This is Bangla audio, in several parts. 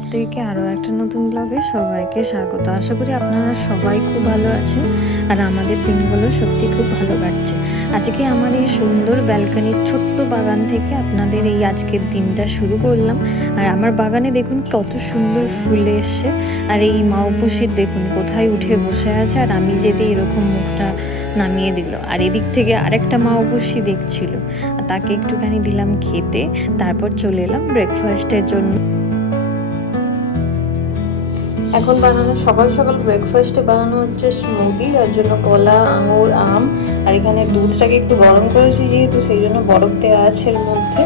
থেকে আরও একটা নতুন ব্লগে সবাইকে স্বাগত। আশা করি আপনারা সবাই খুব ভালো আছেন আর আমাদের দিনগুলো সত্যি খুব ভালো কাটছে। আজকে আমার এই সুন্দর ব্যালকানির ছোট্ট বাগান থেকে আপনাদের এই আজকের দিনটা শুরু করলাম। আর আমার বাগানে দেখুন কত সুন্দর ফুল এসছে। আর এই মা মাউপুষির দেখুন কোথায় উঠে বসে আছে আর আমি যেতে এরকম মুখটা নামিয়ে দিল। আর এদিক থেকে আরেকটা মাউপুষি দেখছিল। আর তাকে একটুখানি দিলাম খেতে, তারপর চলে এলাম ব্রেকফাস্টের জন্য। এখন বানানো সকাল সকাল ব্রেকফাস্টে বানানো হচ্ছে স্মুদি তার জন্য কলা আঙুর আম আর এখানে দুধটাকে একটু গরম করেছি যেহেতু সেই জন্য বরফ দেওয়া আছে এর মধ্যে।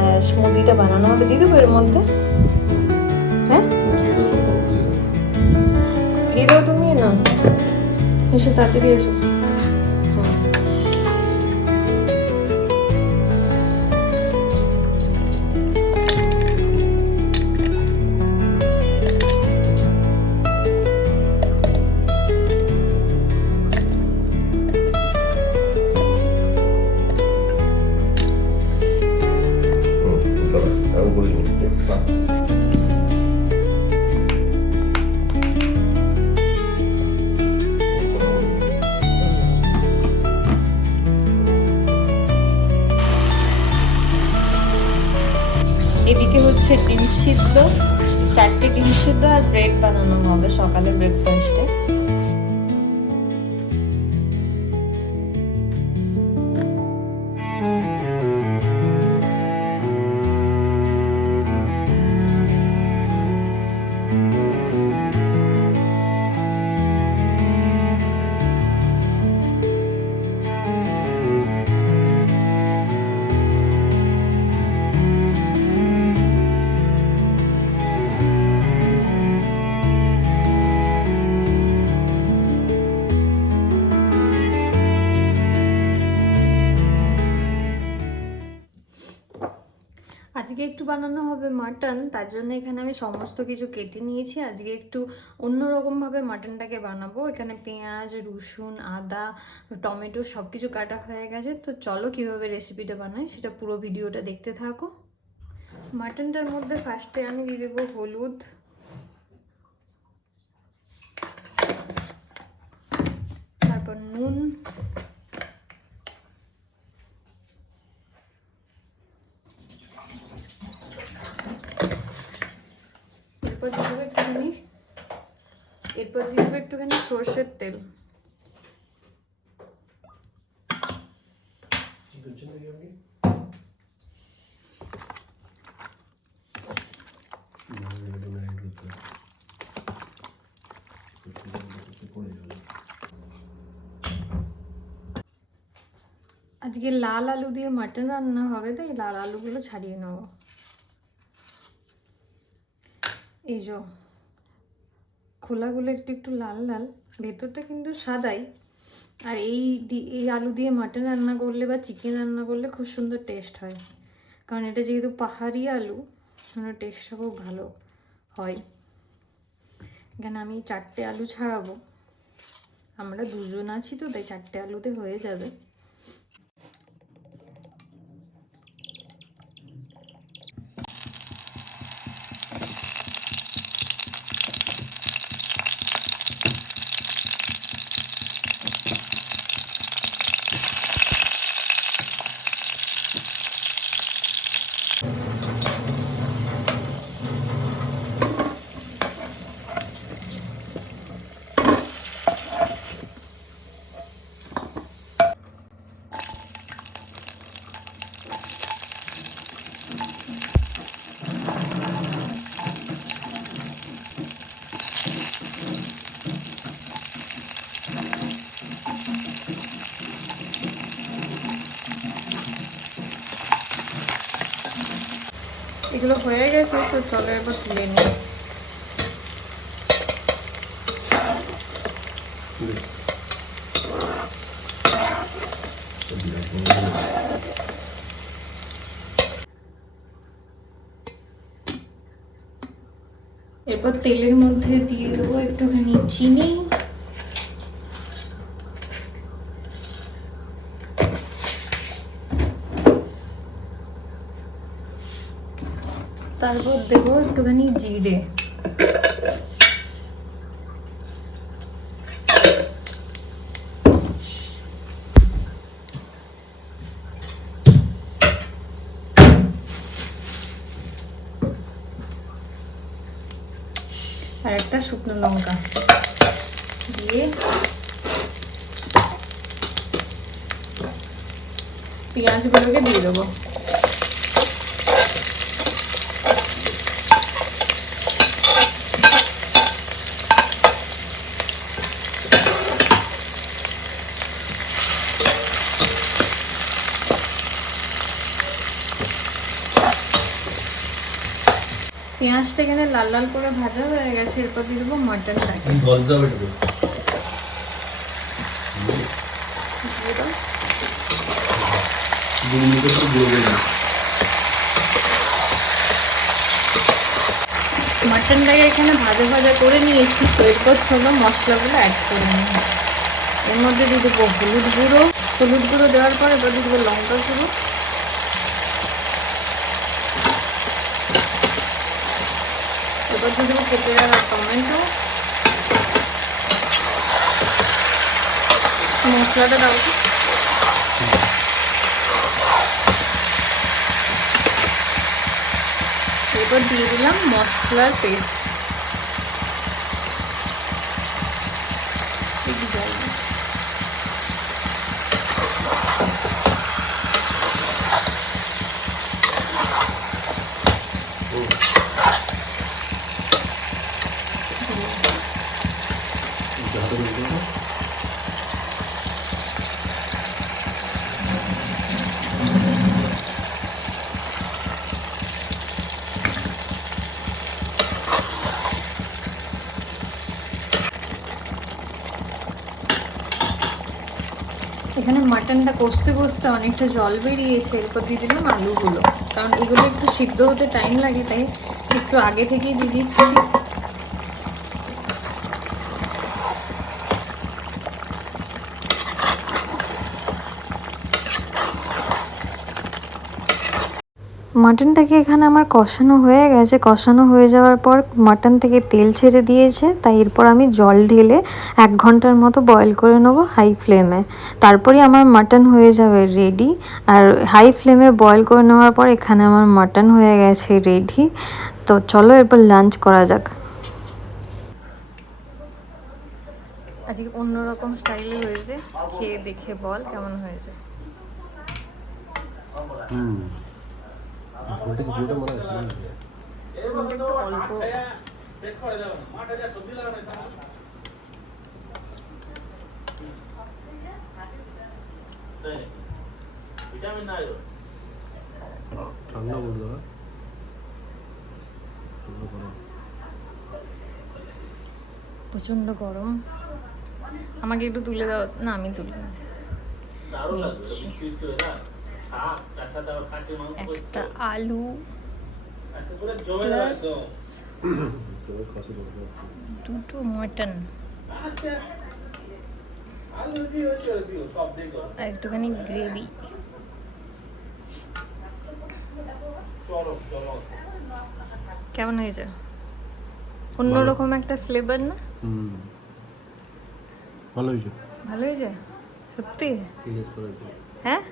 আর স্মুদিটা বানানো হবে দিয়ে দেবো এর মধ্যে। হ্যাঁ? দিয়ে দেবো। তুমি না এসো তাড়াতাড়ি এসো। সিদ্ধ চারটে ডিম সিদ্ধ আর ব্রেড বানানো হবে সকালে ব্রেকফাস্টে আজকে একটু বানানো হবে মাটন, তার জন্য এখানে আমি সমস্ত কিছু কেটে নিয়েছি। আজকে একটু অন্যরকমভাবে মাটনটাকে বানাবো। এখানে পেঁয়াজ, রসুন, আদা, টমেটো সব কিছু কাটা হয়ে গেছে। তো চলো কীভাবে রেসিপিটা বানাই, সেটা পুরো ভিডিওটা দেখতে থাকো। মাটনটার মধ্যে ফার্স্টে আমি দিয়ে দেবো হলুদ। তারপর নুন এরপর দিয়ে এরপর দিয়ে দেবো একটুখানি সর্ষের তেল। আজকে লাল আলু দিয়ে মাটন রান্না হবে, তাই লাল আলুগুলো ছাড়িয়ে নেব। এই যে খোলাগুলো একটু একটু লাল লাল, ভেতরটা কিন্তু সাদাই। আর এই এই আলু দিয়ে মাটন রান্না করলে বা চিকেন রান্না করলে খুব সুন্দর টেস্ট হয়। কারণ এটা যেহেতু পাহাড়ি আলু, সেজন্য টেস্টটা খুব ভালো হয়। কেন আমি চারটে আলু ছাড়াবো। আমরা দুজন আছি তো, তাই চারটে আলুতে হয়ে যাবে। এগুলো হয়ে গেছে, তো চলো এবার তুলে নিই। এরপর তেলের মধ্যে দিয়ে দেবো একটুখানি চিনি। তারপর দেবো একটুখানি জিরে। আর একটা শুকনো লঙ্কা দিয়ে পেঁয়াজগুলোকে দিয়ে দেবো। পেঁয়াজটা এখানে লাল লাল করে ভাজা হয়ে গেছে এরপর দিয়ে দেবো দিই মাটনটাকে এখানে ভাজা ভাজা করে নিয়েছি তো এরপর ছোটো মশলাগুলো অ্যাড করে নিই এর মধ্যে দিয়ে দেবো হলুদ গুঁড়ো। হলুদ গুঁড়ো দেওয়ার পর এবার দিয়ে দেবো লঙ্কা গুঁড়ো। এবার দিয়ে দেবো কেটে রাখা টমেটো মশলাটা দাও তো। এবার দিয়ে দিলাম মশলার পেস্ট হাতে বলতে হবে এখানে মাটনটা কষতে কষতে অনেকটা জল বেরিয়েছে, এরপর দিয়ে দিলাম আলুগুলো। কারণ এগুলো একটু সিদ্ধ হতে টাইম লাগে, তাই একটু আগে থেকেই দিয়ে দিচ্ছি। মাটনটাকে এখানে আমার কষানো হয়ে গেছে। কষানো হয়ে যাওয়ার পর মাটন থেকে তেল ছেড়ে দিয়েছে। তাই এরপর আমি জল ঢেলে এক ঘণ্টার মতো বয়েল করে নেব হাই ফ্লেমে তারপরে আমার মাটন হয়ে যাবে রেডি আর হাই ফ্লেমে বয়েল করে নেওয়ার পর এখানে আমার মাটন হয়ে গেছে রেডি তো চলো এরপর লাঞ্চ করা যাক। আজকে অন্যরকম স্টাইলে হয়েছে। খেয়ে দেখে বল কেমন হয়েছে। হুম। কি মনে হয় অল্প ঠান্ডা বলতে হবে প্রচণ্ড গরম। আমাকে একটু তুলে দাও। না আমি তুলে নিচ্ছি। একটা আলু প্লাস বলতে হবে দুটো মটন। আর একটুখানি গ্রেভি কেমন হয়েছে? অন্যরকম একটা ফ্লেভার না? হুম। ভালো হয়েছে। ভালো হয়েছে? সত্যি? হ্যাঁ?